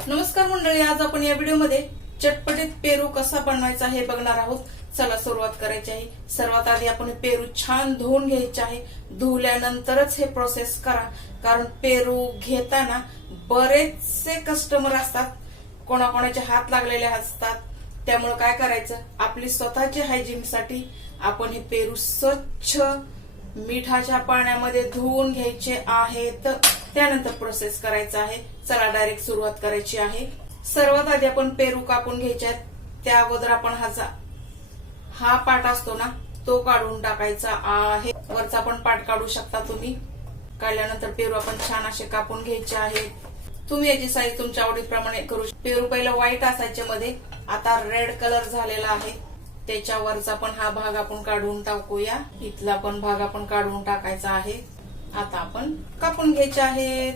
नमस्कार मंडळी आज आपण या व्हिडिओमध्ये चटपटीत पेरू कसा बनवायचा हे बघणार आहोत. चला सुरुवात करायची आहे. सर्वात आधी आपण पेरू छान धुवून घ्यायचे आहे. धुवल्यानंतरच हे प्रोसेस करा. कारण पेरू घेताना बरेचसे कस्टमर असतात. कोणाकोणाचे हात लागलेले असतात. त्यामुळे काय करायचं? आपली स्वतःची हायजीन साठी आपण हे पेरू स्वच्छ मिठाच्या पाण्यामध्ये धुवून घ्यायचे आहेत. त्यानंतर प्रोसेस करायचं आहे. चला डायरेक्ट सुरुवात करायची आहे. सर्वात आधी आपण पेरू कापून घ्यायचे आहेत. त्या अगोदर आपण हा हा पाट असतो ना तो काढून टाकायचा आहे. वरचा पण पाट काढू शकता तुम्ही. काढल्यानंतर पेरू आपण छान असे कापून घ्यायचे आहेत. तुम्ही याची साईज तुमच्या आवडीप्रमाणे करू पेरू पहिला व्हाईट असायचे मध्ये आता रेड कलर झालेला आहे. त्याच्यावरचा पण हा भाग आपण काढून टाकूया. इथला पण भाग आपण काढून टाकायचा आहे. आता आपण कापून घ्यायचे आहेत.